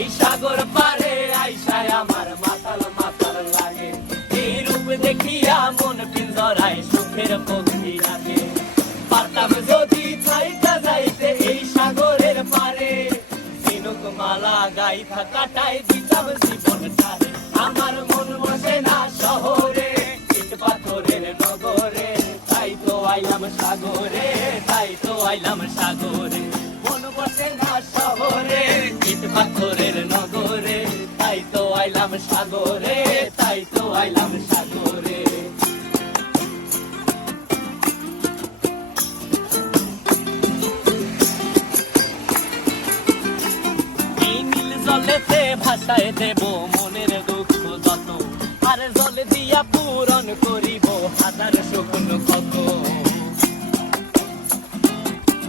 এই সাগর পারে আইসায় আমার মাতাল মাতাল লাগে। এই রূপ দেখিয়া মন পিঞ্জরায় সুখের পক্ষী রাখে। পারতাম যদি থাইকা যাইতে এই সাগরের পারে, ঝিনুক মালা গাইথা কাটাই দিতাম জীবনটারে। আমার মন বসে না শহরে, ইট পাথরের নগরে, তাই তো আইলাম সাগরে, তাই তো আইলাম সাগরে। মন বসে না শহরে, ইট পাথরের নগরে, তাই তো আইলাম সাগরে, তাই তো আইলাম সাগরে। এই নীল জলেতে ভাসায় দেব